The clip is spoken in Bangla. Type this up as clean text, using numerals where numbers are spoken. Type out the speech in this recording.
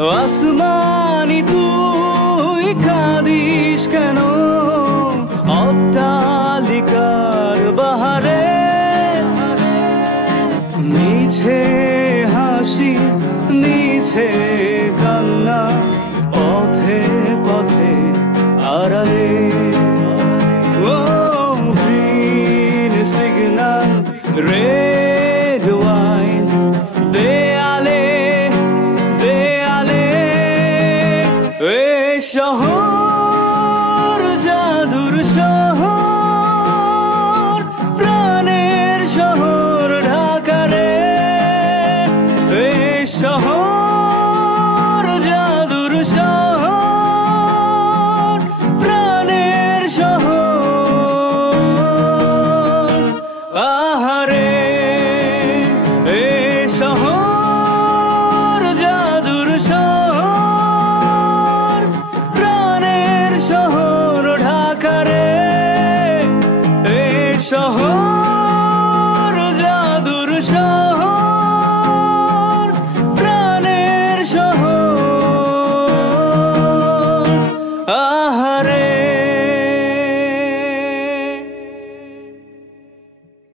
আসমানি তুই কাঁদিস কেন অট্টালিকার বাহারে মিছে হাসি মিছে কান্না পথে পথে আড়ালে ও গ্রিন সিগন্যাল রেড ওয়াইন দেয়ালে দেয়ালে এই শহর জাদুর শহর প্রাণের শহর ঢাকা রে এই শহর জাদুর শহর প্রাণের শহর আহারে এই শহর জাদুর শহর প্রাণের শহর ঢাকা রে এই শহর